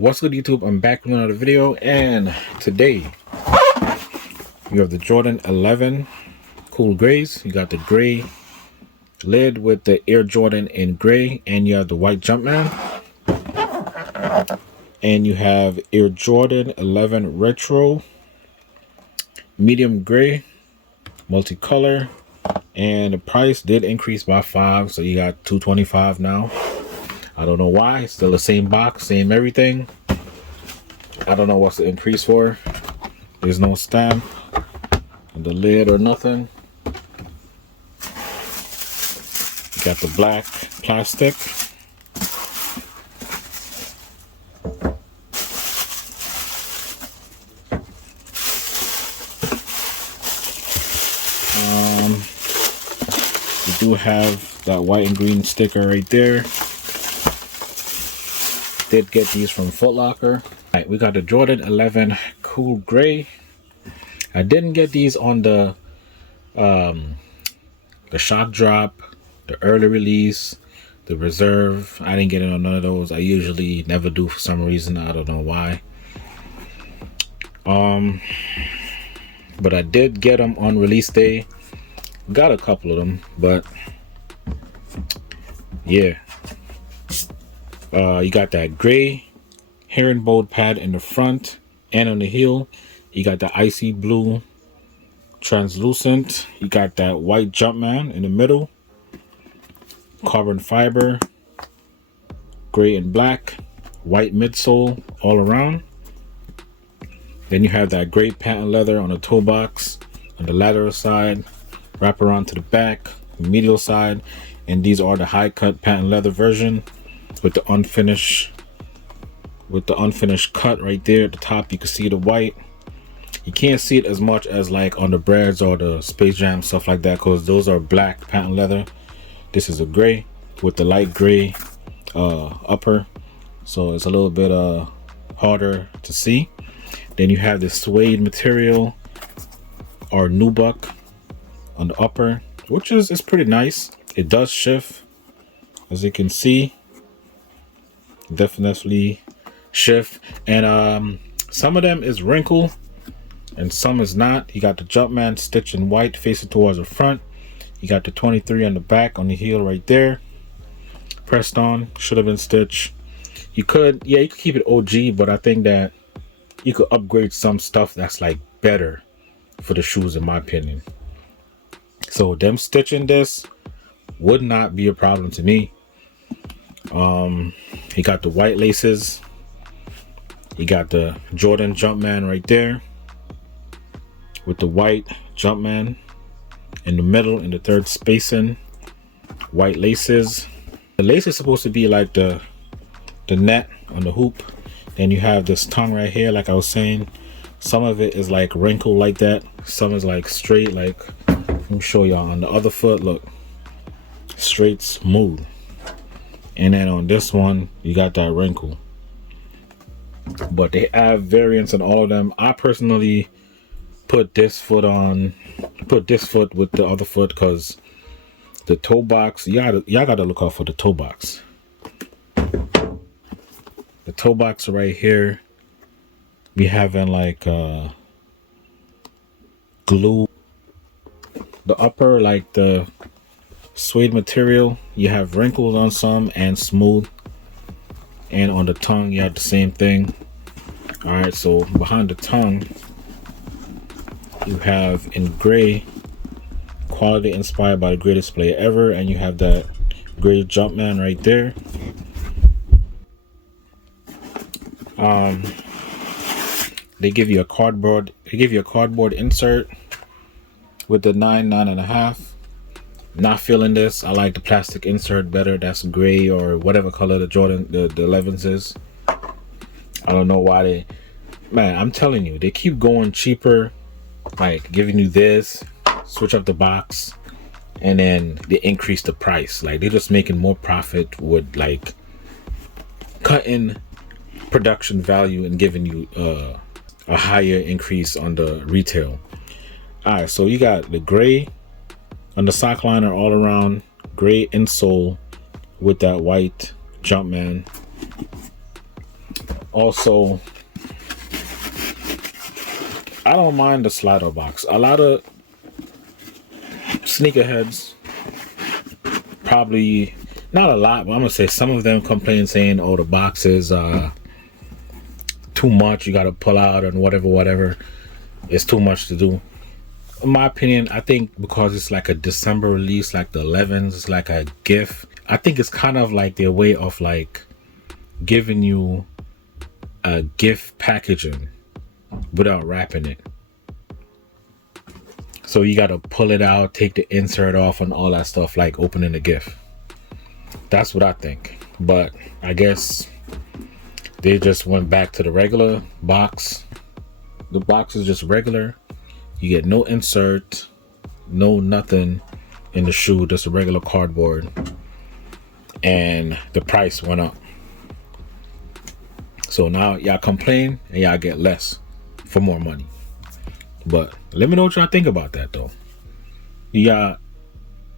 What's good, YouTube? I'm back with another video, and today you have the Jordan 11 cool grays. You got the gray lid with the Air Jordan in gray, and you have the white Jumpman, and you have Air Jordan 11 retro medium gray multicolor, and the price did increase by 5, so you got $225 now. I don't know why. It's still the same box, same everything. I don't know what's the increase for. There's no stamp on the lid or nothing. You got the black plastic. You do have that white and green sticker right there. Did get these from Foot Locker. Alright, we got the Jordan 11 cool gray. I didn't get these on the shock drop, the early release, the reserve. I didn't get it on none of those. I usually never do for some reason. I don't know why. But I did get them on release day. Got a couple of them, but yeah. You got that gray herringbone pad in the front and on the heel. You got the icy blue translucent. You got that white Jumpman in the middle. Carbon fiber, gray and black, white midsole all around. Then you have that gray patent leather on the toe box on the lateral side, wrap around to the back, medial side, and these are the high cut patent leather version with the unfinished cut right there at the top. You can see the white. You can't see it as much as like on the Breads or the Space Jam, stuff like that, because those are black patent leather. This is a gray with the light gray upper, so it's a little bit harder to see. Then you have the suede material or nubuck on the upper, which is pretty nice. It does shift, as you can see. Definitely shift, and some of them is wrinkled and some is not. You got the Jumpman stitched in white facing towards the front. You got the 23 on the back on the heel right there, pressed on. Should have been stitched. You could keep it OG, but I think that you could upgrade some stuff that's like better for the shoes, in my opinion. So them stitching this would not be a problem to me. You got the white laces. You got the Jordan Jumpman right there with the white Jumpman in the middle in the third spacing. White laces. The lace is supposed to be like the net on the hoop. Then you have this tongue right here, like I was saying. Some of it is like wrinkled like that. Some is like straight, like, let me show y'all on the other foot. Look, straight, smooth. And then on this one, you got that wrinkle. But they have variants on all of them. I personally put this foot with the other foot, because the toe box, y'all gotta look out for the toe box. The toe box right here, we having like glue. The upper, like the suede material, you have wrinkles on some and smooth, and on the tongue you have the same thing. All right, so behind the tongue you have in gray, quality inspired by the greatest player ever, and you have that gray Jumpman right there. They give you a cardboard insert with the 9.5. Not feeling this. I like the plastic insert better. That's gray or whatever color the Jordan the 11s is. I don't know why they, man, I'm telling you, they keep going cheaper, like giving you this, switch up the box, and then they increase the price. Like, they're just making more profit with like cutting production value and giving you a higher increase on the retail. All right, so you got the gray on the sock liner all around, gray insole with that white Jumpman. Also, I don't mind the slider box. A lot of sneakerheads, probably not a lot, but I'm gonna say some of them complain saying, "Oh, the box is too much. You got to pull out and whatever. It's too much to do." In my opinion, I think because it's like a December release, like the 11s, it's like a gift. I think it's kind of like their way of like giving you a gift packaging without wrapping it. So you got to pull it out, take the insert off, and all that stuff, like opening a gift. That's what I think. But I guess they just went back to the regular box. The box is just regular. You get no insert, no nothing in the shoe, just a regular cardboard. And the price went up. So now y'all complain and y'all get less for more money. But let me know what y'all think about that though. Do y'all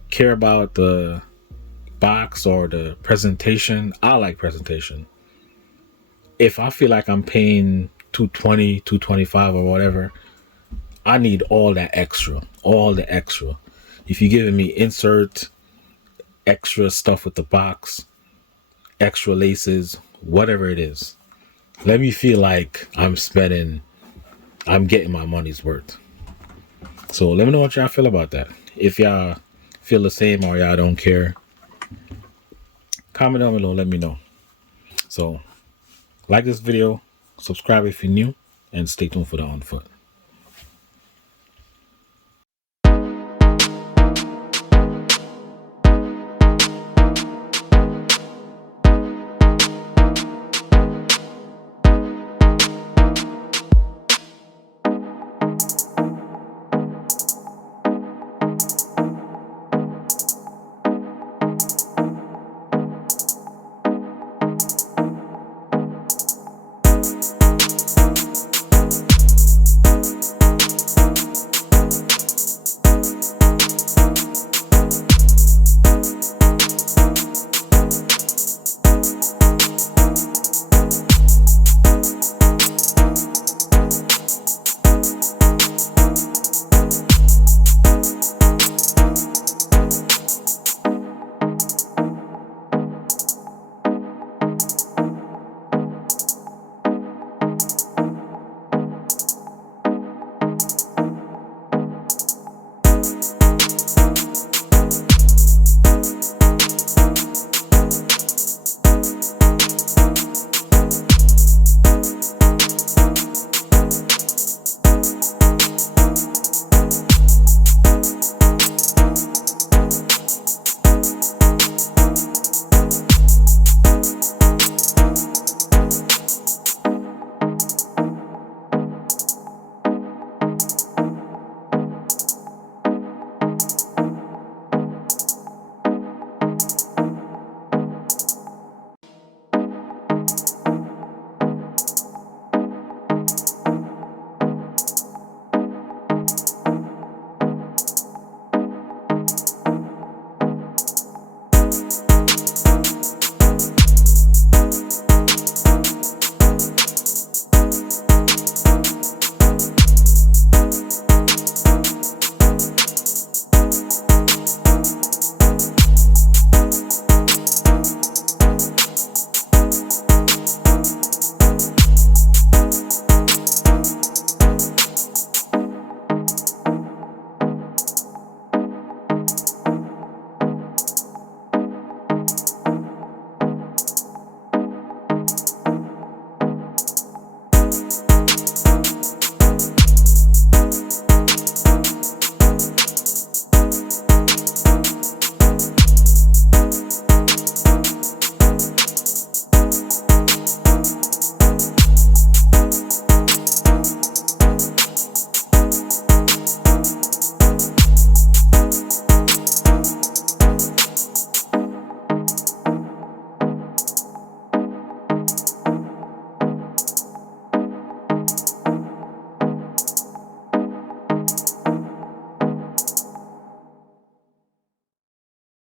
care about the box or the presentation? I like presentation. If I feel like I'm paying $220, $225 or whatever, I need all that extra. All the extra. If you're giving me insert, extra stuff with the box, extra laces, whatever it is, let me feel like I'm getting my money's worth. So let me know what y'all feel about that. If y'all feel the same or y'all don't care, comment down below, let me know. So like this video, subscribe if you're new, and stay tuned for the On Foot.